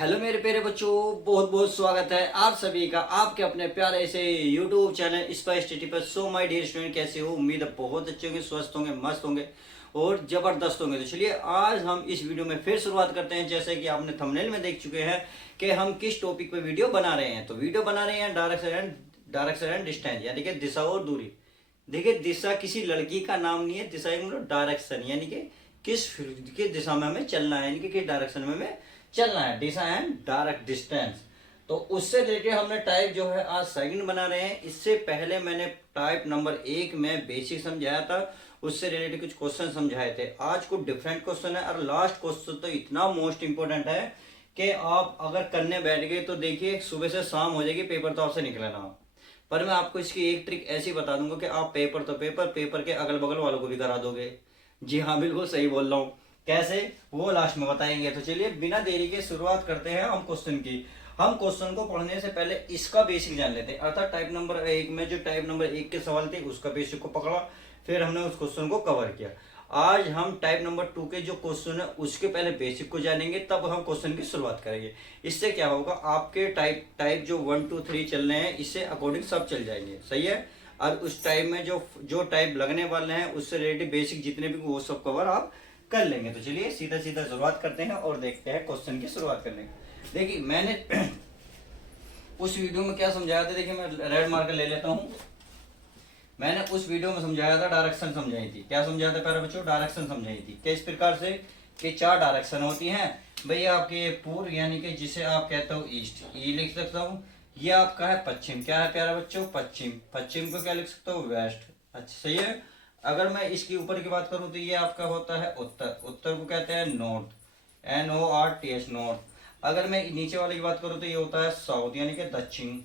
Hello मेरे प्यारे बच्चों, बहुत बहुत स्वागत है आप सभी का आपके अपने प्यारे से यूट्यूब चैनल स्पाइस स्टडी पर। सो माय डियर स्टूडेंट, कैसे हो? उम्मीद है बहुत अच्छे होंगे, स्वस्थ होंगे, मस्त होंगे और जबरदस्त होंगे। तो चलिए आज हम इस वीडियो में फिर शुरुआत करते हैं। जैसे कि आपने थंबनेल में देख चुके हैं कि हम किस टॉपिक पे वीडियो बना रहे हैं। तो वीडियो बना रहे हैं डायरेक्शन एंड डिस्टेंस, यानी कि दिशा और दूरी। देखिए, दिशा किसी लड़की का नाम नहीं है, दिशा एक मतलब डायरेक्शन, यानी कि किस दिशा में हमें चलना है, यानी कि किस डायरेक्शन में हमें चलना है। दिशा एंड डायरेक्ट डिस्टेंस। तो उससे रिलेटेड हमने टाइप जो है आज सेकंड बना रहे हैं। इससे पहले मैंने टाइप नंबर 1 में बेसिक समझाया था, उससे रिलेटेड कुछ क्वेश्चन समझाए थे। आज कुछ डिफरेंट क्वेश्चन है और लास्ट क्वेश्चन तो इतना मोस्ट इंपोर्टेंट है कि आप अगर करने बैठ गए तो देखिए सुबह से शाम हो जाएगी, पेपर तो आपसे निकलना। पर मैं आपको इसकी एक ट्रिक ऐसी बता दूंगा कि आप पेपर तो पेपर के अगल बगल वालों को भी करा दोगे। जी हाँ, बिल्कुल सही बोल रहा हूँ। कैसे, वो लास्ट में बताएंगे। तो चलिए बिना देरी के शुरुआत करते हैं हम क्वेश्चन की। हम क्वेश्चन को पढ़ने से पहले इसका बेसिक जान लेते हैं। अर्थात टाइप नंबर 1 में जो टाइप नंबर 1 के सवाल थे उसका बेसिक को पकड़ा, फिर हमने उस क्वेश्चन को कवर किया। आज हम टाइप नंबर 2 के जो क्वेश्चन है उसके पहले बेसिक को जानेंगे, तब हम क्वेश्चन की शुरुआत करेंगे। इससे क्या होगा, आपके टाइप जो 1 2 3 चल रहे हैं इससे अकॉर्डिंग सब चल जाएंगे। सही है। और उस टाइप में जो टाइप लगने वाले हैं उससे रिलेटेड बेसिक जितने भी वो सब कवर आप कर लेंगे। तो चलिए सीधा सीधा शुरुआत करते हैं और देखते हैं क्वेश्चन की शुरुआत करने की। देखिए मैंने उस वीडियो में क्या समझाया था, देखिए मैं रेड मार्कर ले लेता हूं। मैंने उस वीडियो में समझाया था, डायरेक्शन समझाई थी। क्या समझाया था प्यारे बच्चों? डायरेक्शन समझाई थी। किस प्रकार से कि 4 डायरेक्शन होती हैं भैया आपके। पूर्व यानी कि जिसे आप कहते हो ईस्ट, ई लिख सकता हूँ। ये आपका है पश्चिम। क्या है प्यारे बच्चों? पश्चिम। पश्चिम को क्या लिख सकता हूँ? वेस्ट। अच्छा सही है। अगर मैं इसकी ऊपर की बात करूं तो ये आपका होता है उत्तर। उत्तर को कहते हैं नॉर्थ, NORTH, नॉर्थ। अगर मैं नीचे वाले की बात करूं तो ये होता है साउथ, यानी कि दक्षिण।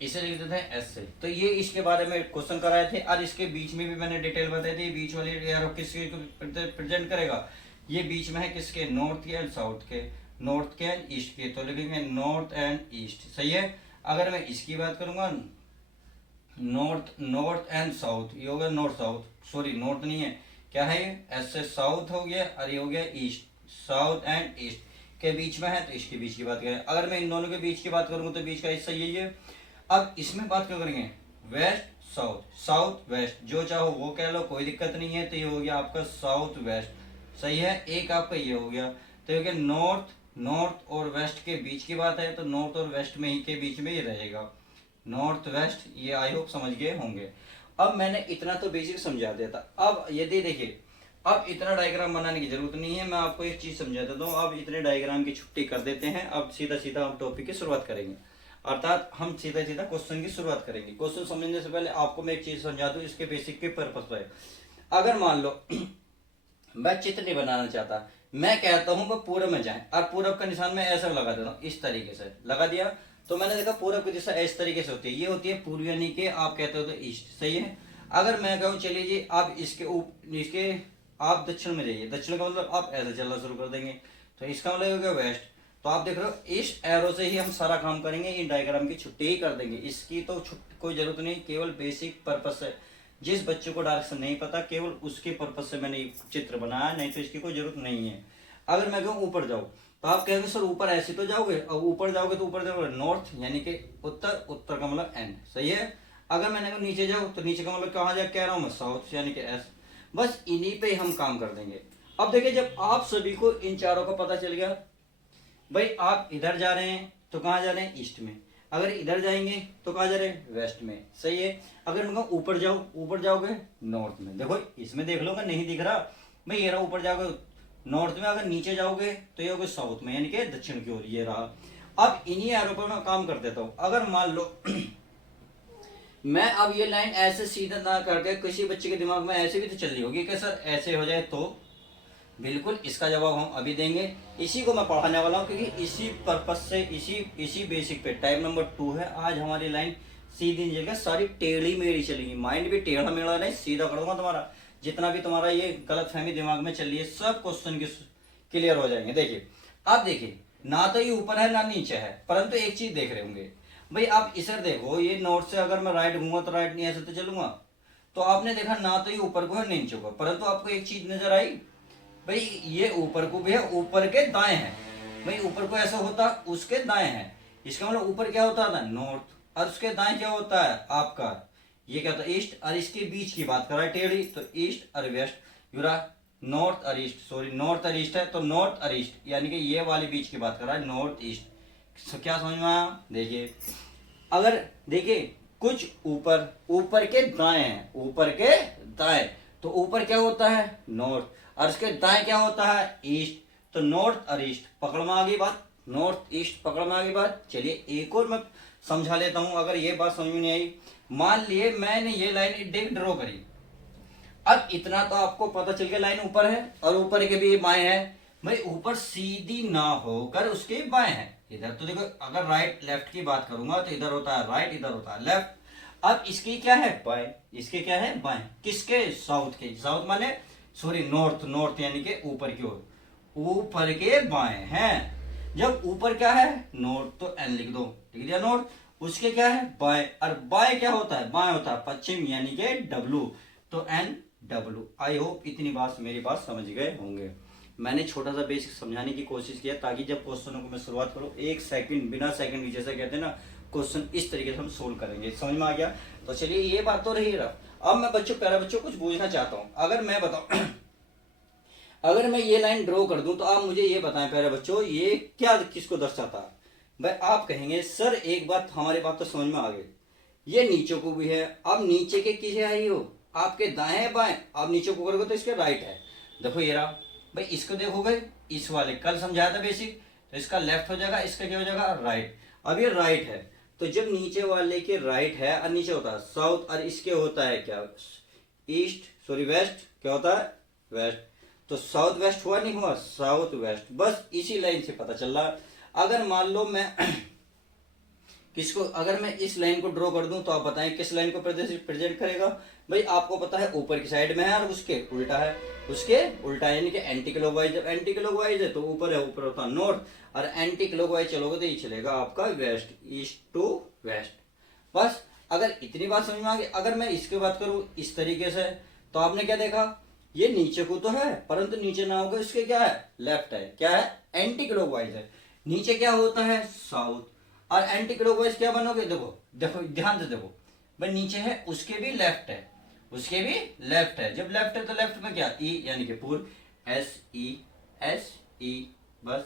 इसे लिख देते हैं ऐसे। तो ये इसके बारे में क्वेश्चन कराए थे और इसके बीच में भी मैंने डिटेल बताई थी। बीच वाली एरो किसके प्रेजेंट करेगा? ये बीच में है किसके? नॉर्थ के एंड साउथ के, नॉर्थ के एंड ईस्ट के। तो लिखेंगे नॉर्थ एंड ईस्ट। सही है। अगर मैं इसकी बात करूंगा नॉर्थ एंड साउथ, ये हो गया नॉर्थ साउथ, सॉरी नॉर्थ नहीं है, क्या है ये? ऐसे साउथ हो गया और ये हो गया ईस्ट। साउथ एंड ईस्ट के बीच में है तो इसके बीच की बात करें। अगर मैं इन दोनों के बीच की बात करूंगा तो बीच का हिस्सा यही है। अब इसमें बात क्या करेंगे? वेस्ट साउथ, साउथ वेस्ट, जो चाहो वो कह लो, कोई दिक्कत नहीं है। तो ये हो गया आपका साउथ वेस्ट। सही है। एक आपका ये हो गया। तो ये हो गया नॉर्थ और वेस्ट के बीच की बात है, तो नॉर्थ और वेस्ट में ही के बीच में ये रहेगा, नॉर्थ वेस्ट। ये आई होप समझ गए होंगे। अब मैंने इतना तो बेसिक समझा दिया था। अब यदि देखिए, अब इतना डायग्राम बनाने की जरूरत नहीं है, मैं आपको एक चीज समझा देता हूँ। अब इतने डायग्राम की छुट्टी कर देते हैं। अब सीधा सीधा हम टॉपिक की शुरुआत करेंगे, अर्थात हम सीधा सीधा क्वेश्चन की शुरुआत करेंगे। क्वेश्चन समझने से पहले आपको मैं एक चीज समझा दूं इसके बेसिक के पर्पस पर। अगर मान लो मैं चित्र नहीं बनाना चाहता, मैं कहता हूं वह पूरब में जाए और पूरब का निशान मैं ऐसा लगा देता हूं, इस तरीके से लगा दिया। तो मैंने देखा पूरब की दिशा इस तरीके से होती है, ये होती है पूर्व, यानी कि आप कहते हो तो ईस्ट। सही है। अगर मैं कहूँ चलिए जी आप इसके आप दक्षिण में जाइए, दक्षिण का मतलब आप ऐसे चलना शुरू कर देंगे, तो इसका मतलब हो गया वेस्ट। तो आप देख रहे हो इस एरो से ही हम सारा काम करेंगे, इन डायग्राम की छुट्टी ही कर देंगे। इसकी तो कोई जरूरत नहीं, केवल बेसिक पर्पस है। जिस बच्चे को डायरेक्शन नहीं पता केवल उसके पर्पस से मैंने चित्र बनाया, नहीं तो इसकी कोई जरूरत नहीं है। अगर मैं कहूँ ऊपर जाओ तो आप कहेंगे सर ऊपर ऐसे तो जाओगे, अब ऊपर जाओगे तो ऊपर जाओगे नॉर्थ, यानी कि उत्तर, उत्तर का मतलब एंड। सही है। अगर मैंने कहा नीचे जाओ तो नीचे का मतलब कहाँ जा कह रहा हूँ मैं? साउथ, यानी कि एस। बस इन्हीं पे हम काम कर देंगे। अब देखिए, जब आप सभी को इन चारों का पता चल गया, भाई आप इधर जा रहे हैं तो कहाँ जा रहे हैं? ईस्ट में। अगर इधर जाएंगे तो कहाँ जा रहे हैं? वेस्ट में। सही है। अगर मैं कहूँ ऊपर जाओ, ऊपर जाओगे नॉर्थ में। देखो इसमें देख लो, नहीं दिख रहा भाई, ये रहा ऊपर जाओगे नॉर्थ में। अगर नीचे जाओगे तो ये होगा साउथ में, यानी कि दक्षिण की ओर, ये रहा। अब इन्हीं एरो पर मैं काम कर देता हूँ। अगर मान लो मैं अब ये लाइन ऐसे सीधा ना करके, किसी बच्चे के दिमाग में ऐसे भी तो चल रही होगी कि सर ऐसे हो जाए तो, बिल्कुल इसका जवाब हम अभी देंगे। इसी को मैं पढ़ाने वाला हूँ क्योंकि इसी पर्पस से, इसी बेसिक पे टाइप नंबर 2 है। आज हमारी लाइन सीधी नहीं चलेगी, सारी टेढ़ी मेढ़ी चलेगी। माइंड भी टेढ़ा मेढ़ा नहीं, सीधा कर दूंगा तुम्हारा। जितना भी तुम्हारा ये गलत फहमी दिमाग में चल रही है सब क्वेश्चन के क्लियर हो जाएंगे। देखिए अब देखिए, ना तो ये ऊपर है ना नीचे है, परंतु एक चीज देख रहे होंगे भाई आप इधर देखो, ये नॉर्थ से अगर मैं राइट घूंगा तो राइट नहीं ऐसे तो चलूंगा। तो आपने देखा ना तो ये ऊपर को है नीचे को, परंतु आपको एक चीज नजर आई भाई, ये ऊपर को भी है, ऊपर के दाएं है। भाई ऊपर को ऐसा होता उसके दाएं है, इसका मतलब ऊपर क्या होता था नॉर्थ, और उसके दाएं क्या होता है आपका ये क्या होता है ईस्ट, और इसके बीच की बात कर रहा है टेढ़ी, तो ईस्ट और वेस्ट यूरा नॉर्थ और ईस्ट, सॉरी नॉर्थ और ईस्ट है, तो नॉर्थ और ईस्ट यानी कि ये वाले बीच की बात कर रहा है नॉर्थ ईस्ट। क्या समझ में आया? देखिए अगर देखिए कुछ ऊपर ऊपर के दाएं हैं, ऊपर के दाएं, तो ऊपर क्या होता है नॉर्थ और उसके दाएं क्या होता है ईस्ट, तो नॉर्थ और ईस्ट पकड़ में आ गई बात, नॉर्थ ईस्ट पकड़ में आ गई बात। चलिए एक और मैं समझा लेता हूं अगर ये बात समझ में नहीं आई। मान लिए मैंने ये लाइन ड्रॉ करी, अब इतना तो आपको पता चल गया लाइन ऊपर है और ऊपर के भी बाएं है, भाई ऊपर सीधी ना होकर उसके बाएं है, इधर तो देखो अगर राइट लेफ्ट की बात करूंगा तो इधर होता है राइट, इधर होता है लेफ्ट, अब इसकी क्या है बाएं, इसके क्या है बाएं, किसके साउथ के, साउथ माने सॉरी नॉर्थ, नॉर्थ यानी कि ऊपर की ओर, ऊपर के बाएं हैं। जब ऊपर क्या है नॉर्थ तो एन लिख दो, लिख दिया नॉर्थ, उसके क्या है बाएं, और बाएं क्या होता है बाएं होता है पश्चिम यानी कि डब्लू, तो एन डब्लू। आई होप इतनी बात मेरी बात समझ गए होंगे। मैंने छोटा सा बेसिक समझाने की कोशिश किया ताकि जब क्वेश्चनों को मैं शुरुआत करूं एक सेकंड बिना सेकंड की जैसा कहते हैं ना क्वेश्चन इस तरीके से हम सोल्व करेंगे। समझ में आ गया? तो चलिए ये बात तो रही रहा। अब मैं बच्चों प्यारे बच्चों कुछ पूछना चाहता हूं। अगर मैं बताऊं अगर मैं ये लाइन ड्रॉ कर दूं तो आप मुझे ये बताएं प्यारे बच्चों ये क्या किसको दर्शाता है? भाई आप कहेंगे सर एक बात हमारी बात तो समझ में आ गई, ये नीचे को भी है, अब नीचे के किसे आई हो आपके दाएं बाएं, आप नीचे को करोगे तो इसके राइट है। देखो ये रहा भाई, इसको देखोगे इस वाले कल समझाया था बेसिक, तो इसका लेफ्ट हो जाएगा, इसका क्या हो जाएगा राइट। अब ये राइट है तो जब नीचे वाले के राइट है और नीचे होता है साउथ और इसके होता है क्या ईस्ट, सॉरी वेस्ट, क्या होता है वेस्ट, तो साउथ वेस्ट हुआ नहीं हुआ साउथ वेस्ट। बस इसी लाइन से पता चल रहा। अगर मान लो मैं किसको अगर मैं इस लाइन को ड्रॉ कर दूं तो आप बताएं किस लाइन को प्रेजेंट करेगा? भाई आपको पता है ऊपर की साइड में है और उसके उल्टा है, उसके उल्टा यानी कि एंटी क्लॉकवाइज। जब एंटी क्लॉकवाइज है तो ऊपर है, ऊपर होता है नॉर्थ, और एंटी क्लॉकवाइज चलोगे तो ये चलेगा आपका वेस्ट, ईस्ट टू वेस्ट। बस अगर इतनी बात समझ में आ गई। अगर मैं इसकी बात करूं इस तरीके से तो आपने क्या देखा ये नीचे को तो है परंतु नीचे ना होगा इसके क्या है लेफ्ट है, क्या है एंटी क्लॉकवाइज है, नीचे क्या होता है साउथ, और एंटी क्लॉकवाइज क्या बनोगे देखो देखो ध्यान से देखो भाई नीचे है उसके भी लेफ्ट है, उसके भी लेफ्ट है, जब लेफ्ट है तो लेफ्ट में क्या ई यानी कि पूर्व, एस ई बस।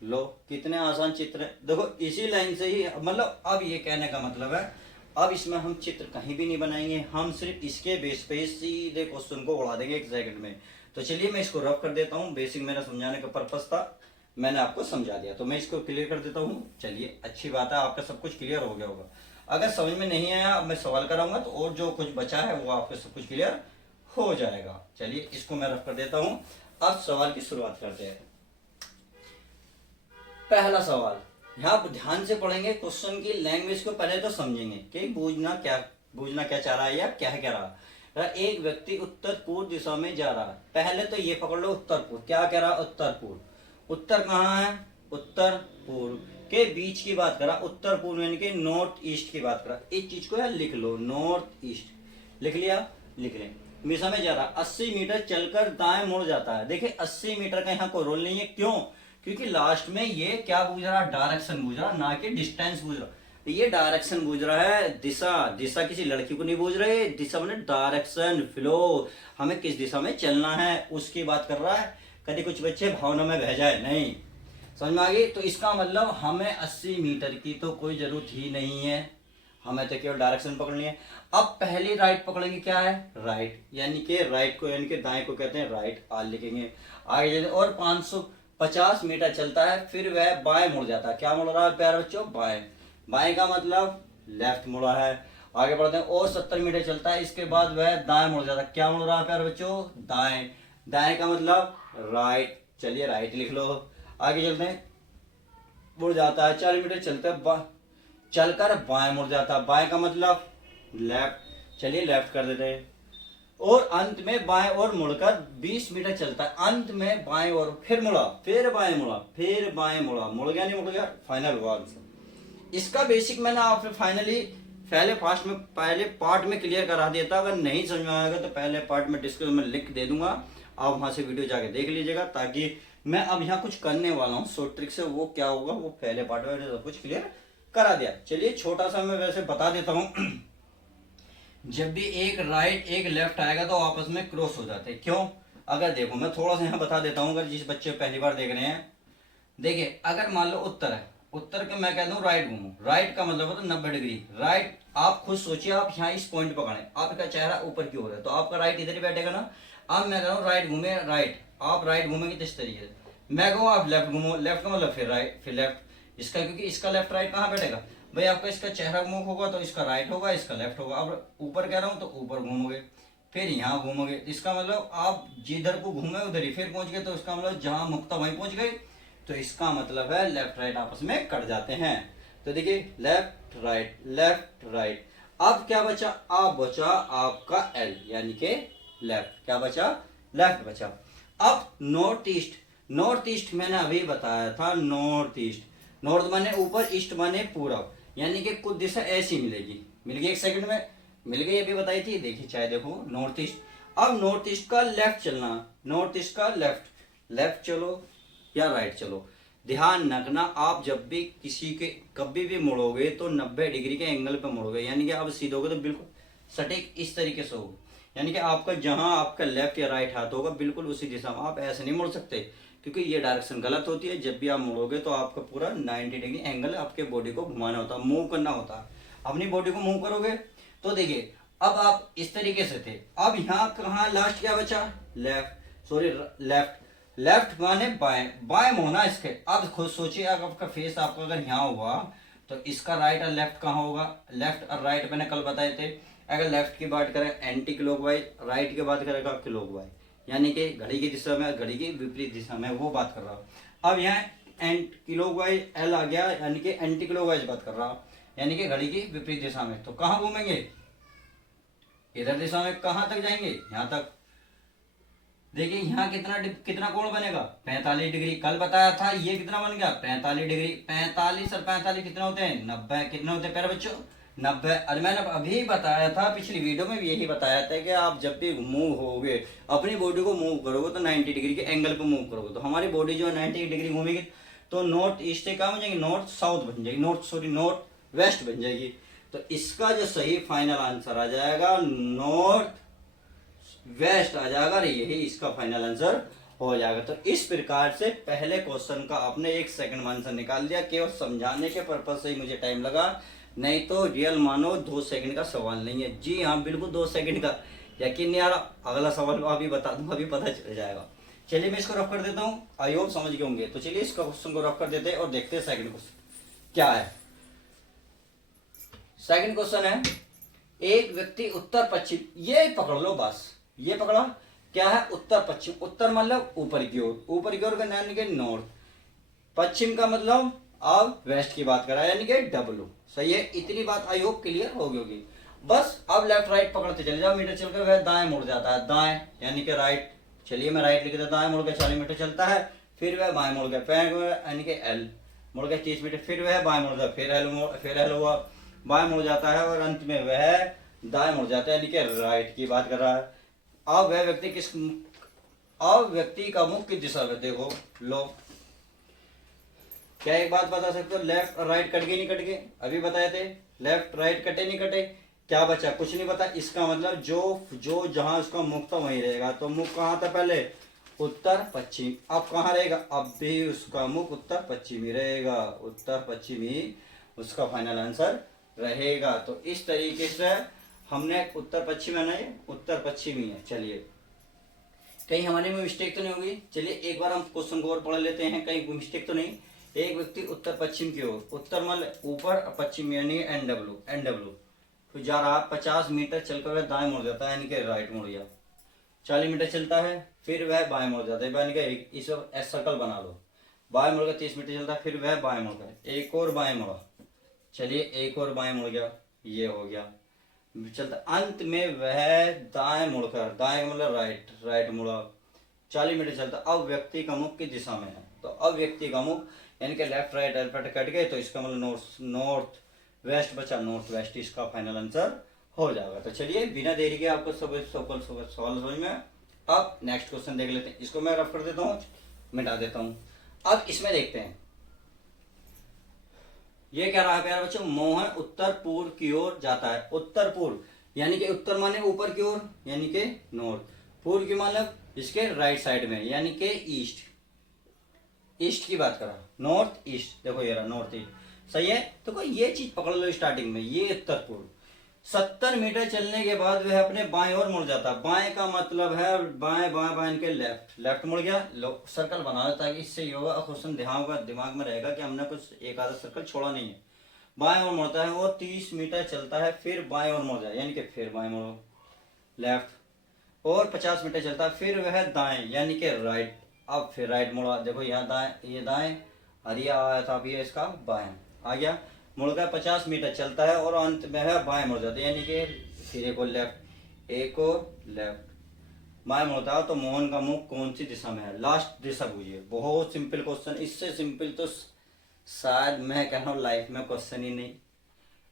लो कितने आसान चित्र है देखो इसी लाइन से ही, मतलब अब ये कहने का मतलब है अब इसमें हम चित्र कहीं भी नहीं बनाएंगे, हम सिर्फ इसके बेस पे सीधे क्वेश्चन को उड़ा देंगे एक सेकंड में। तो चलिए मैं इसको रफ कर देता हूँ, बेसिक मेरा समझाने का पर्पस था, मैंने आपको समझा दिया तो मैं इसको क्लियर कर देता हूँ। चलिए अच्छी बात है आपका सब कुछ क्लियर हो गया होगा। अगर समझ में नहीं आया अब मैं सवाल कराऊंगा तो और जो कुछ बचा है वो आपका सब कुछ क्लियर हो जाएगा। चलिए इसको मैं रफ कर देता हूँ, अब सवाल की शुरुआत करते हैं। पहला सवाल, यहाँ आप ध्यान से पढ़ेंगे क्वेश्चन की लैंग्वेज को पहले तो समझेंगे कि बूझना क्या चाह रहा है या क्या कह रहा है। एक व्यक्ति उत्तर पूर्व दिशा में जा रहा है, पहले तो ये पकड़ लो उत्तर पूर्व, क्या कह रहा है उत्तर पूर्व, उत्तर कहाँ है उत्तर पूर्व के बीच की बात करा, उत्तर पूर्व यानी कि नॉर्थ ईस्ट की बात करा। इस चीज को यार लिख लो नॉर्थ ईस्ट, लिख लिया लिख ले। दिशा में जा रहा 80 मीटर चलकर दाएं मुड़ जाता है। देखिए 80 मीटर का यहाँ कोई रोल नहीं है, क्यों? क्योंकि लास्ट में ये क्या पूछ रहा डायरेक्शन पूछ रहा ना कि डिस्टेंस पूछ रहा। ये डायरेक्शन पूछ रहा है, दिशा, दिशा किसी लड़की को नहीं पूछ रहे, दिशा मैंने डायरेक्शन फ्लो, हमें किस दिशा में चलना है उसकी बात कर रहा है। कभी कुछ बच्चे भावना में बह जाए नहीं, समझ में आ गई? तो इसका मतलब हमें 80 मीटर की तो कोई जरूरत ही नहीं है, हमें तो केवल डायरेक्शन पकड़नी है। अब पहली राइट पकड़ेंगे, क्या है राइट, यानी कि राइट को यानी कि दाएं को कहते हैं राइट, आल लिखेंगे आगे चलते। और 550 मीटर चलता है फिर वह बाएं मुड़ जाता है। क्या मुड़ रहा है प्यारे बच्चों? बाएं। बाएं का मतलब लेफ्ट मुड़ा है। आगे बढ़ते हैं, और 70 मीटर चलता है इसके बाद वह दाएं मुड़ जाता है। क्या मुड़ रहा है प्यारे बच्चों? दाएं। दाएं का मतलब राइट, चलिए राइट लिख लो। आगे चलते हैं, मुड़ जाता है 40 मीटर चलते है चलकर बाएं मुड़ जाता है। बाएं का मतलब लेफ्ट, चलिए लेफ्ट कर देते हैं। और अंत में बाएं और मुड़कर 20 मीटर चलता है, अंत में बाएं और फिर मुड़ा, फिर बाएं मुड़ा, फिर बाएं मुड़ा, मुड़ गया नहीं मुड़ गया, फाइनल हुआ आंसर। इसका बेसिक मैंने आपसे फाइनली पहले पार्ट में क्लियर करा दिया था। अगर नहीं समझ में आएगा तो पहले पार्ट में डिस्क्रिप्शन में लिंक दे दूंगा, आप वहां से वीडियो जाके देख लीजिएगा ताकि मैं अब यहाँ कुछ करने वाला हूँ शॉर्ट ट्रिक से, वो क्या होगा वो पहले पार्ट में सब कुछ क्लियर करा दिया। चलिए छोटा सा मैं वैसे बता देता हूँ। जब भी एक राइट एक लेफ्ट आएगा तो आपस में क्रॉस हो जाते हैं। क्यों? अगर देखो मैं थोड़ा सा यहाँ बता देता हूँ, अगर जिस बच्चे पहली बार देख रहे हैं, देखिए अगर मान लो उत्तर है, उत्तर के मैं कहता हूँ राइट घूमो, राइट का मतलब होता है 90 डिग्री राइट। आप खुद सोचिए, आप यहाँ इस पॉइंट पकड़े, आपका चेहरा ऊपर की ओर है तो आपका राइट इधर ही बैठेगा ना। अब मैं कह रहा हूँ राइट घूमे, राइट, आप राइट घूमेंगे तो इस तरीके से, मैं कहूँ आप लेफ्ट घूमो, लेफ्ट का मतलब फिर राइट फिर लेफ्ट, इसका क्योंकि इसका लेफ्ट राइट कहाँ बैठेगा भाई, आपका इसका चेहरा मुख होगा तो इसका राइट होगा, इसका लेफ्ट होगा। अब ऊपर कह रहा हूँ तो ऊपर घूमोगे, फिर यहाँ घूमोगे, इसका मतलब आप जिधर को घूमे उधर ही फिर पहुंच गए, तो इसका मतलब जहां मुक्ता वहीं पहुंच गए, तो इसका मतलब है लेफ्ट राइट आपस में कट जाते हैं। तो देखिए लेफ्ट राइट। अब क्या बचा? अब बचा आपका एल, यानी कि लेफ्ट। क्या बचा? लेफ्ट बचा। अब नॉर्थ ईस्ट, नॉर्थ ईस्ट मैंने अभी बताया था, नॉर्थ ईस्ट, नॉर्थ माने ऊपर, ईस्ट माने पूरब, यानी कि कुछ दिशा ऐसी मिलेगी। मिल गई? एक सेकंड में मिल गई, अभी बताई थी। देखिए चाहे देखो नॉर्थ ईस्ट। अब नॉर्थ ईस्ट का लेफ्ट चलना, नॉर्थ ईस्ट का लेफ्ट, लेफ्ट चलो या राइट चलो। ध्यान रखना, आप जब भी किसी के कभी भी मुड़ोगे तो 90 डिग्री के एंगल पे मुड़ोगे, यानी कि आप सीधोगे तो बिल्कुल सटीक इस तरीके से होगा, यानी कि आपका जहां आपका लेफ्ट या राइट हाथ होगा बिल्कुल उसी दिशा में। आप ऐसे नहीं मुड़ सकते क्योंकि ये डायरेक्शन गलत होती है। जब भी आप मुड़ोगे तो आपका पूरा 90 डिग्री एंगल आपके बॉडी को घुमाना होता है, मूव करना होता है। अपनी बॉडी को मूव करोगे तो देखिए अब आप इस तरीके से थे। अब यहाँ कहाँ लास्ट क्या बचा? लेफ्ट, सॉरी लेफ्ट, लेफ्ट माने बाएं, बाएं होना इसके। अब खुद सोचिए अगर आपका फेस आपका अगर यहाँ हुआ तो इसका राइट और लेफ्ट कहाँ होगा? लेफ्ट और राइट मैंने कल बताए थे। अगर लेफ्ट की बात करें एंटी क्लॉकवाइज, राइट की बात करेगा क्लॉकवाइज, यानी कि घड़ी की दिशा में, घड़ी की विपरीत दिशा में, वो बात कर रहा हूँ। अब यहाँ एंटी क्लॉकवाइज एल आ गया, यानी कि एंटी क्लॉकवाइज बात कर रहा हूँ, यानी कि घड़ी की विपरीत दिशा में। तो कहाँ घूमेंगे? इधर दिशा में। कहाँ तक जाएंगे? यहाँ तक। देखिए यहाँ कितना कोण बनेगा? 45 डिग्री। कल बताया था ये कितना बन गया? 45 डिग्री। 45 और 45 कितने होते हैं? 90। कितने होते हैं प्यारे बच्चों? 90। और मैंने अभी बताया था, पिछली वीडियो में भी यही बताया था कि आप जब भी मूव होगे, अपनी बॉडी को मूव करोगे तो 90 डिग्री के एंगल पे मूव करोगे, तो हमारी बॉडी जो है 90 डिग्री घूमेगी, तो नॉर्थ ईस्ट से क्या बन जाएगी? नॉर्थ साउथ बन जाएगी, नॉर्थ वेस्ट बन जाएगी। तो इसका जो सही फाइनल आंसर आ जाएगा नॉर्थ वेस्ट आ जाएगा, यही इसका फाइनल आंसर हो जाएगा। तो इस प्रकार से पहले क्वेश्चन का आपने 1 सेकंड में आंसर निकाल दिया। केवल समझाने के पर्पज से ही मुझे टाइम लगा, नहीं तो रियल मानो 2 सेकंड का सवाल नहीं है। जी हाँ बिल्कुल 2 सेकंड का। यकीन नहीं आ रहा? अगला सवाल अभी बता दूंगा, अभी पता चल जाएगा। चलिए मैं इसको रफ कर देता हूँ, आई होप समझ गए होंगे। तो चलिए इस क्वेश्चन को रफ कर देते हैं और देखते हैं सेकंड क्वेश्चन क्या है। सेकंड क्वेश्चन है, एक व्यक्ति उत्तर पश्चिम, ये पकड़ लो बस, ये पकड़ा क्या है? उत्तर पश्चिम। उत्तर मतलब ऊपर की ओर, ऊपर की ओर का यानी कि नॉर्थ, पश्चिम का मतलब अब वेस्ट की बात करा यानी कि डब्लू। सही है? इतनी बात आई होप क्लियर हो गई होगी। बस अब लेफ्ट राइट पकड़ते चले जाओ, मीटर चलकर वह दाएं मुड़ जाता है, दाएं यानी कि राइट। चलिए मैं राइट लिख देता, दाएं मुड़ के 40 मीटर चलता है, फिर वह बाएं मुड़ गया, पैर यानी कि एल मुड़ गया 30 मीटर, फिर वह बाएं मुड़ गया, फिर एल हुआ, बाएं मुड़ जाता है और अंत में वह दाएं मुड़ जाता है, यानी कि राइट की बात कर रहा है। अब वह व्यक्ति अब व्यक्ति का मुख किस दिशा में? देखो लो, क्या एक बात बता सकते हो? लेफ्ट और राइट कट गए नहीं कट गए? अभी बताए थे लेफ्ट राइट कटे नहीं कटे? क्या बचा? कुछ नहीं बता। इसका मतलब जो जहां उसका मुख था वहीं रहेगा। तो मुख कहाँ था पहले? उत्तर पश्चिम। अब कहाँ रहेगा? अब भी उसका मुख उत्तर पश्चिम ही रहेगा, उत्तर पश्चिम ही उसका फाइनल आंसर रहेगा। तो इस तरीके से हमने उत्तर पश्चिम है ना, ये उत्तर पश्चिम ही है। चलिए कहीं हमारे में मिस्टेक तो नहीं होगी? चलिए एक बार हम क्वेश्चन को और पढ़ लेते हैं, कहीं मिस्टेक तो नहीं। एक व्यक्ति उत्तर पश्चिम की ओर, उत्तर मतलब ऊपर, पश्चिम यानी एनडब्ल्यू तो जा रहा 50 मीटर चलकर वह दाएं मुड़ जाता है, यानी कि राइट मुड़ गया। 40 मीटर चलता है, फिर वह बाएं मुड़ जाता है, यानी कि इस सर्कल बना लो। बाएं मुड़ गया, 30 मीटर चलता है, फिर वह बाएं मुड़ गया, एक और बाएं मुड़ा। चलिए एक और बाएं मुड़ गया, ये हो गया चलता, अंत में वह दाएं मुड़कर, दाएं मतलब राइट मुड़ा, 40 मीटर चलता। अब व्यक्ति का मुख किस दिशा में है? तो अब व्यक्ति का मुख यानी कि लेफ्ट राइट अल्फाबेट कट गए, तो इसका मतलब नॉर्थ वेस्ट बचा, नॉर्थ वेस्ट इसका फाइनल आंसर हो जाएगा। तो चलिए बिना देरी के आपको सब सवाल समझ में। अब नेक्स्ट क्वेश्चन देख लेते हैं, इसको मैं रफ कर देता हूँ। मिटा देता हूं। अब इसमें देखते हैं, ये क्या रहा है प्यारे बच्चों, मोहन उत्तर पूर्व की ओर जाता है। उत्तर पूर्व यानी कि उत्तर माने ऊपर की ओर यानी कि नॉर्थ, पूर्व की मतलब इसके राइट साइड में यानी कि ईस्ट, ईस्ट की बात करा, नॉर्थ ईस्ट, देखो ये रहा नॉर्थ ईस्ट, सही है। तो कोई ये चीज पकड़ लो स्टार्टिंग में, ये उत्तर पूर्व। 70 मीटर चलने के बाद वह अपने बाएं ओर मुड़ जाता है। बाएं का मतलब है बाएं, बाएं बाएं के लेफ्ट, लेफ्ट मुड़ गया, सर्कल बना देता है, इससे योगा क्वेश्चन दिमाग में रहेगा कि हमने कुछ एक आधा सर्कल छोड़ा नहीं है। बाएं ओर मुड़ता है और 30 मीटर चलता है, फिर बाएं ओर मुड़ जाए यानी कि फिर बाएं मुड़ो लेफ्ट, और 50 मीटर चलता है, फिर वह दाएं यानी कि राइट, अब फिर राइट मुड़ा, देखो यहाँ दाएं, ये दाएं और ये आया था अभी इसका बाएं, आ गया, मुड़कर 50 मीटर चलता है और अंत में है बाएं मुड़ जाता है यानी कि फिर एक और लेफ्ट, एक और लेफ्ट, बाएं मुड़ता है। तो मोहन का मुख कौन सी दिशा में है, लास्ट दिशा पूछिए। बहुत सिंपल क्वेश्चन, इससे सिंपल तो शायद मैं कह रहा हूँ लाइफ में क्वेश्चन ही नहीं,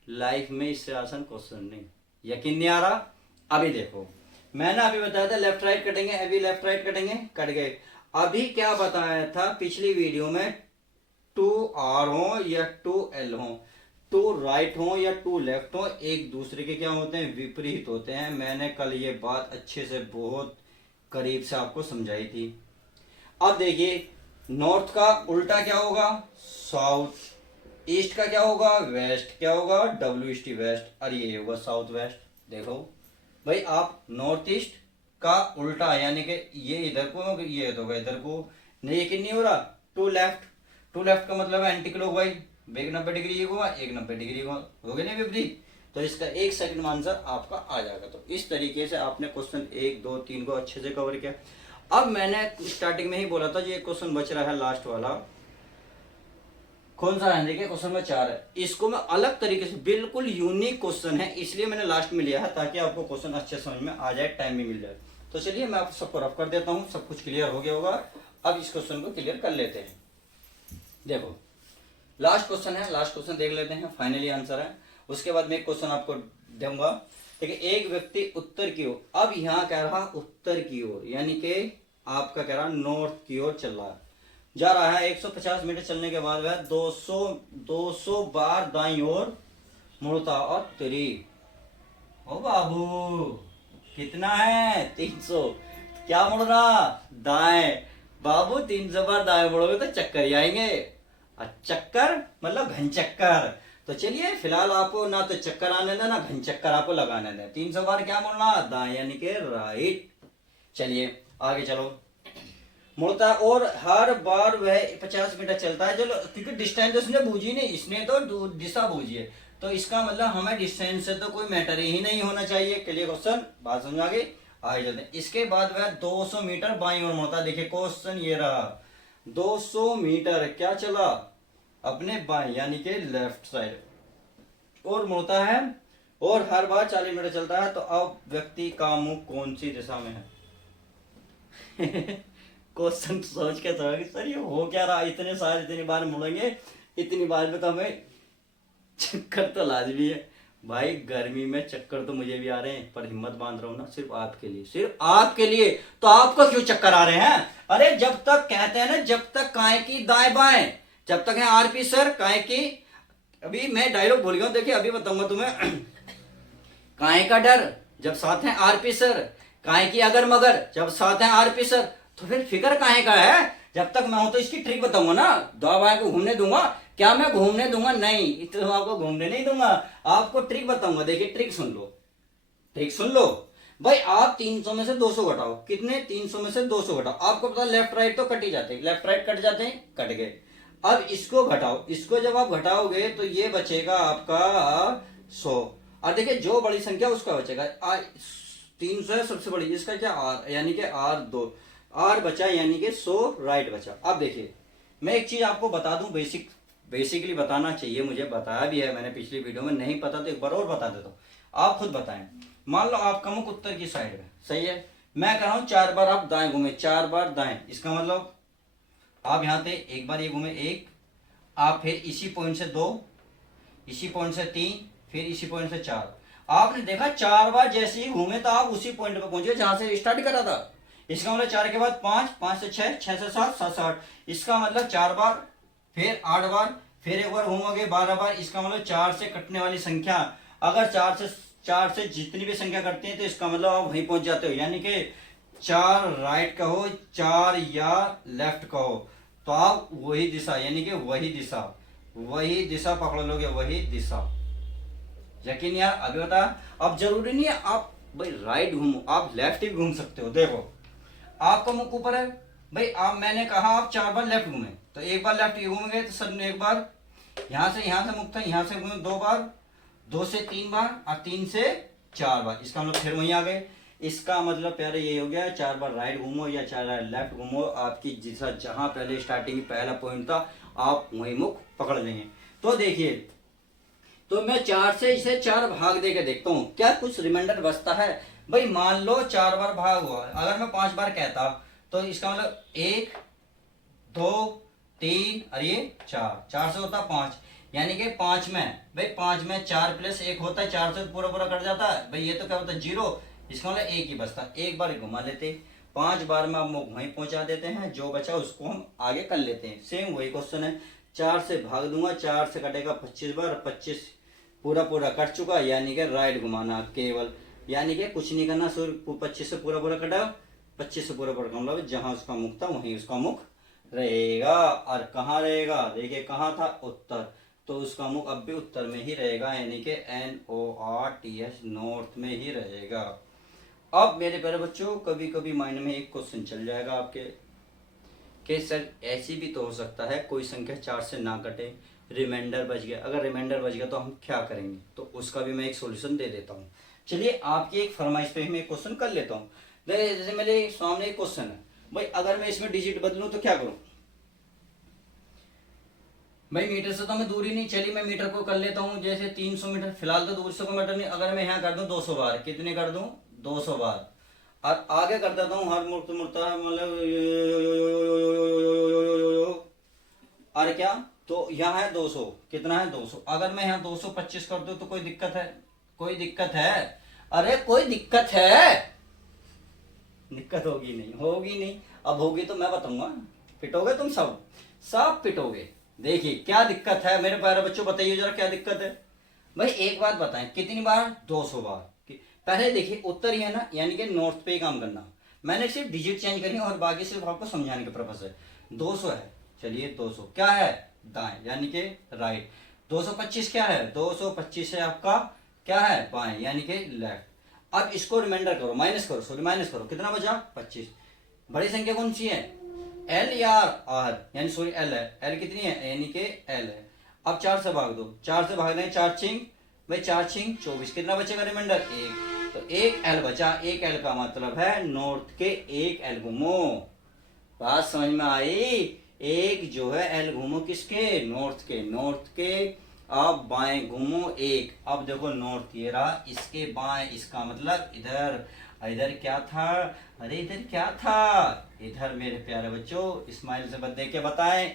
लाइफ में इससे आसान क्वेश्चन नहीं। यकीन नहीं आ रहा? अभी देखो, मैंने अभी बताया था लेफ्ट राइट कटेंगे, अभी लेफ्ट राइट कटेंगे, कट गए। अभी क्या बताया था पिछली वीडियो में, 2R हो या 2L हो, 2 राइट हो या 2 लेफ्ट हो, एक दूसरे के क्या होते हैं, विपरीत होते हैं। मैंने कल ये बात अच्छे से बहुत करीब से आपको समझाई थी। अब देखिए, नॉर्थ का उल्टा क्या होगा, साउथ, ईस्ट का क्या होगा, वेस्ट, क्या होगा, WEST वेस्ट, और ये होगा साउथ वेस्ट। देखो भाई, आप नॉर्थ ईस्ट का उल्टा यानी कि ये इधर को, ये होगा इधर को, नहीं यकीन नहीं हो रहा, 2 लेफ्ट, 2 लेफ्ट का मतलब है एंटी क्लॉकवाइज, एक 90 डिग्री होगा, एक 90 डिग्री हो गया ना विपरीत। तो इसका 1 सेकंड में आंसर आपका आ जाएगा। तो इस तरीके से आपने क्वेश्चन 1 2 3 को अच्छे से कवर किया। अब मैंने स्टार्टिंग में ही बोला था, ये क्वेश्चन बच रहा है लास्ट वाला, कौन सा है, देखिए क्वेश्चन में 4 है, इसको मैं अलग तरीके से, बिल्कुल यूनिक क्वेश्चन है इसलिए मैंने लास्ट में लिया है, ताकि आपको क्वेश्चन अच्छे समझ में आ जाए, टाइम भी मिल जाए। तो चलिए मैं आप सबको रफ कर देता हूँ, सब कुछ क्लियर हो गया होगा। अब इस क्वेश्चन को क्लियर कर लेते हैं। देखो लास्ट क्वेश्चन है, लास्ट क्वेश्चन देख लेते हैं, फाइनली आंसर है, उसके बाद मैं एक क्वेश्चन आपको दूंगा। ठीक है, एक व्यक्ति उत्तर की ओर, अब यहाँ कह रहा उत्तर की ओर यानी कि आपका कह रहा नॉर्थ की ओर चल रहा है, जा रहा है। 150 मीटर चलने के बाद वह 200 बार दाईं ओर मुड़ता और तिरी, ओ बाबू कितना है, 300, क्या मुड़ रहा, दाएं, बाबू 300 बार दाएं मुड़ोगे तो चक्कर ही आएंगे, चक्कर मतलब घन चक्कर। तो चलिए फिलहाल आपको ना तो चक्कर आने देना, घन चक्कर आपको लगाने दें। 300 बार क्या मुड़ना, दाएं यानी कि राइट। चलिए आगे चलो, मुड़ता है और हर बार वह 50 मीटर चलता है। चलो क्योंकि डिस्टेंस उसने बूझी नहीं, इसने तो दिशा बूझी है, तो इसका मतलब हमें डिस्टेंस से तो कोई मैटर ही नहीं होना चाहिए। क्लियर क्वेश्चन, बात समझ आ गई? आगे चलते हैं। इसके बाद वह 200 मीटर बाईं ओर मुड़ता है। देखिए क्वेश्चन ये रहा, 200 मीटर क्या चला, अपने बाएं यानी कि लेफ्ट साइड और मुड़ता है, और हर बार 40 मीटर चलता है। तो अब व्यक्ति का मुख कौन सी दिशा में है? क्वेश्चन सोच के तो सर ये हो क्या रहा, इतने साल इतनी बार मुड़ेंगे, इतनी बार में तो हमें चक्कर तो लाजमी है भाई। गर्मी में चक्कर तो मुझे भी आ रहे हैं, पर हिम्मत बांध रहा हूं ना सिर्फ आपके लिए, सिर्फ आपके लिए। तो आपको क्यों चक्कर आ रहे हैं? अरे जब तक कहते हैं ना, जब तक काय की दाएं बाएं, जब तक है आरपी सर काय की, अभी मैं डायलॉग भूल गया, देखिए अभी बताऊंगा तुम्हें। काय का डर जब साथ है आरपी सर, काय की अगर मगर जब साथ है आरपी सर, तो फिर फिक्र काहे का है? जब तक मैं हूं तो इसकी ट्रिक बताऊंगा ना, दवा को घूमने दूंगा क्या, मैं घूमने दूंगा नहीं, तो आपको घूमने नहीं दूंगा, आपको ट्रिक बताऊंगा। देखिए ट्रिक सुन लो, ट्रिक सुन लो भाई। आप 300 में से 200 घटाओ, कितने, 300 में से 200 घटाओ, आपको पता लेफ्ट राइट तो कट ही जाते हैं, लेफ्ट राइट कट जाते हैं, कट गए। अब इसको घटाओ, इसको जब आप घटाओगे तो ये बचेगा आपका 100, और देखिए जो बड़ी संख्या उसका बचेगा, 300 है सबसे बड़ी, इसका क्या आर यानी कि R2, आर बचा यानी कि 100 राइट बचा। अब देखिए मैं एक चीज आपको बता दूं, बेसिकली बताना चाहिए, मुझे बताया भी है मैंने पिछली वीडियो में, नहीं पता तो एक बार और बता देता हूं, आप खुद बताएं। मान लो आपका मुख उत्तर की साइड है, सही है, मैं कह रहा हूं 4 बार आप दाएं घूमे, 4 बार दाएं, इसका मतलब आप यहां थे, एक बार ये घूमे 1, आप फिर इसी पॉइंट से 2, इसी पॉइंट से 3, फिर इसी पॉइंट से 4, आपने देखा 4 बार जैसे ही घूमे तो आप उसी पॉइंट पर पहुंचे जहां से स्टार्ट करा था। इसका मतलब 4 के बाद 5, 5 से 6, 6 से 7, 7 से 8, इसका मतलब 4 बार, फिर 8 बार, फिर एक बार घूमोगे 12 बार। इसका मतलब 4 से कटने वाली संख्या, अगर 4 से जितनी भी संख्या कटती है तो इसका मतलब आप वहीं पहुंच जाते हो, यानी कि 4 राइट कहो, 4 या लेफ्ट कहो, तो आप वही दिशा, यानी कि वही दिशा पकड़ लोगे, वही दिशा। यकीन यार, अभी बता। अब जरूरी नहीं है आप भाई राइट घूमो, आप लेफ्ट भी घूम सकते हो। देखो आपका मुख ऊपर है भाई, आप मैंने कहा आप 4 बार लेफ्ट घूमे, तो एक बार लेफ्ट घूमेंगे तो सब ने एक बार यहां से मुख था, यहां से घूमे 2 बार, 2 से 3 बार, और 3 से 4 बार, इसका मतलब फिर वहीं आ गए। इसका मतलब प्यारे ये हो गया, 4 बार राइट घूमो या 4 बार लेफ्ट घूमो, आपकी दिशा जहां पहले स्टार्टिंग पहला पॉइंट था आप वही मुख पकड़ लेंगे। तो देखिए, तो मैं 4 से इसे 4 भाग दे के देखता हूँ क्या कुछ रिमाइंडर बचता है। भाई मान लो 4 बार भाग हुआ, अगर मैं 5 बार कहता तो इसका मतलब 1, 2, 3 और ये 4, 4 से होता 5, यानी कि 5 में भाई 5 में 4 प्लस 1 होता है, 4 से पूरा पूरा कट जाता है भाई, ये तो क्या होता है 0, इसका मतलब 1 ही बचता, एक बार घुमा लेते, 5 बार में हम वहीं पहुंचा देते हैं, जो बचा उसको हम आगे कर लेते हैं। सेम वही क्वेश्चन है, 4 से भाग दूंगा, 4 से कटेगा 25 बार, 25 पूरा पूरा कट चुका, यानी कि राइट घुमाना केवल, यानी कि कुछ नहीं करना, सिर्फ 25 से पूरा पूरा कटा, 25 से पूरा पूरा मतलब जहां उसका मुख था वहीं उसका मुख रहेगा। और कहाँ रहेगा, देखिए कहाँ था, उत्तर, तो उसका मुख अब भी उत्तर में ही रहेगा, यानी कि NORTH, नॉर्थ में ही रहेगा। अब मेरे प्यारे बच्चों, कभी कभी माइंड में एक क्वेश्चन चल जाएगा आपके कि सर ऐसी भी तो हो सकता है कोई संख्या 4 से ना कटे, रिमाइंडर बच गया, अगर रिमाइंडर बच गया तो हम क्या करेंगे, तो उसका भी मैं एक सॉल्यूशन दे देता हूँ। चलिए आपकी एक फरमाइश पे ही मैं एक क्वेश्चन कर लेता हूँ। जैसे मेरे सामने एक क्वेश्चन है भाई, अगर मैं इसमें डिजिट बदलूं तो क्या करूं भाई, मीटर से तो मैं दूरी नहीं, चलिए मैं मीटर को कर लेता हूँ जैसे 300 मीटर, फिलहाल तो दूर से कोई मैटर नहीं, अगर मैं यहाँ कर दूं 200 बार, कितने कर दूं 200 बार, और आगे कर देता हूँ हर मुड़ता मुड़ता मतलब, और क्या, तो यहाँ है 200, कितना है 200, अगर मैं यहाँ 225 कर दूं तो कोई दिक्कत है, कोई दिक्कत है, अरे कोई दिक्कत है, दिक्कत होगी नहीं, होगी नहीं, अब होगी तो मैं बताऊंगा, पिटोगे तुम सब, सब पिटोगे। देखिए क्या दिक्कत है मेरे प्यारे बच्चों, बताइए जरा क्या दिक्कत है। भाई एक बात बताएं, कितनी बार 200 बार, पहले देखिए उत्तर ही है ना, यानी कि नॉर्थ पे ही काम करना, मैंने सिर्फ डिजिट चेंज करी और बाकी सिर्फ आपको समझाने का पर्पस है। 200 है, चलिए 200 क्या है, दाएं यानी कि राइट, 225 क्या है, 225 है आपका क्या है, बाएं यानी कि लेफ्ट। अब इसको रिमाइंडर करो, माइनस करो, सॉरी माइनस करो, कितना बचा 25, बड़ी संख्या कौन सी है, एल या आर, यानी सॉरी एल है, एल कितनी है यानी कि एल है। अब 4 से भाग दो, 4 से भाग दें 4 छिंग भाई, 4 छिंग 24, कितना बचेगा रिमाइंडर 1, तो 1 एल बचा, 1 एल का मतलब है नॉर्थ के 1 एल घूमो, बात समझ में आई, एक जो है एल घूमो किसके, नॉर्थ के, नॉर्थ के, अब बाएं घूमो 1, अब देखो नॉर्थ ये रहा, इसके बाएं, इसका मतलब इधर, इधर क्या था, अरे इधर क्या था, इधर मेरे प्यारे बच्चों स्माइल से देख के बताएं,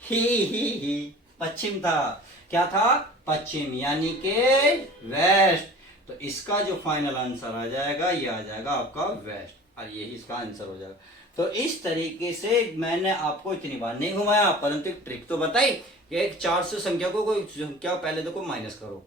ही पश्चिम था, क्या था पश्चिम, यानी कि वेस्ट, तो इसका जो फाइनल आंसर आ जाएगा ये आ जाएगा आपका वेस्ट, और यही इसका आंसर हो जाएगा। तो इस तरीके से मैंने आपको इतनी बार नहीं घुमाया, परंतु एक ट्रिक तो बताई कि एक 4 से संख्या को कोई संख्या पहले देखो माइनस करो,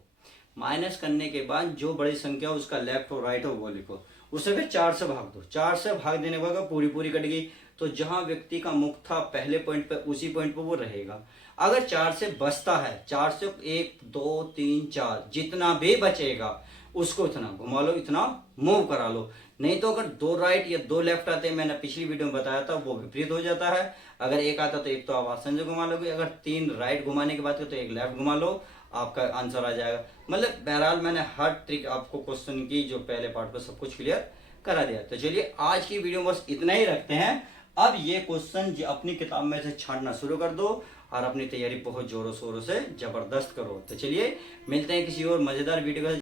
माइनस करने के बाद जो बड़ी संख्या उसका लेफ्ट और राइट हो वो लिखो, उसे फिर 4 से भाग दो, 4 से भाग देने के बाद पूरी पूरी कट गई, तो जहां व्यक्ति का मुख था पहले पॉइंट पे उसी पॉइंट पे वो रहेगा। अगर 4 से बचता है, 4 से 1 2 3 4 जितना भी बचेगा उसको इतना घुमा लो, इतना मूव करा लो, नहीं तो अगर 2 राइट या 2 लेफ्ट आते हैं, मैंने पिछली वीडियो में बताया था वो विपरीत हो जाता है, अगर एक आता तो एक तो आप आसान से घुमा लोगे, अगर 3 राइट घुमाने के बाद तो एक लेफ्ट घुमा लो, आपका आंसर आ जाएगा। मतलब बहरहाल मैंने हर ट्रिक आपको क्वेश्चन की जो पहले पार्ट पर सब कुछ क्लियर करा दिया। तो चलिए आज की वीडियो बस इतना ही रखते हैं, अब ये क्वेश्चन अपनी किताब में से छांटना शुरू कर दो और अपनी तैयारी बहुत जोरों शोरों से जबरदस्त करो। तो चलिए मिलते हैं किसी और मजेदार वीडियो के